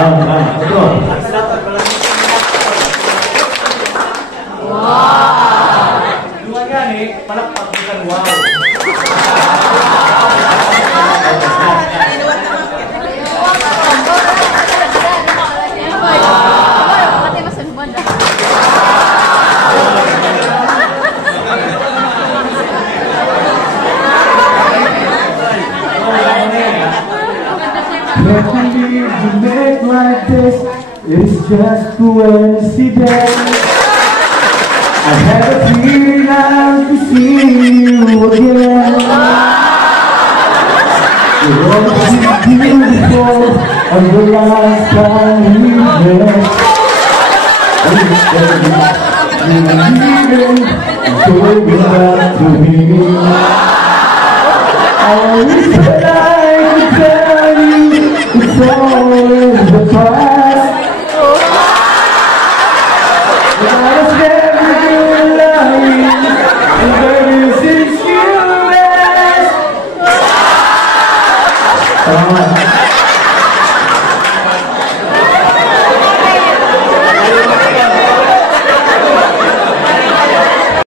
Betul. Wow. Duanya nih, palakpak bukan wow. You make like this, it's just coincidence. I have a feeling now to see you again. You're always beautiful, and the last time we met. You're leaving, so good back to me. I wish that I could tell you it's all in the past. But I was never good lying, and baby since you left.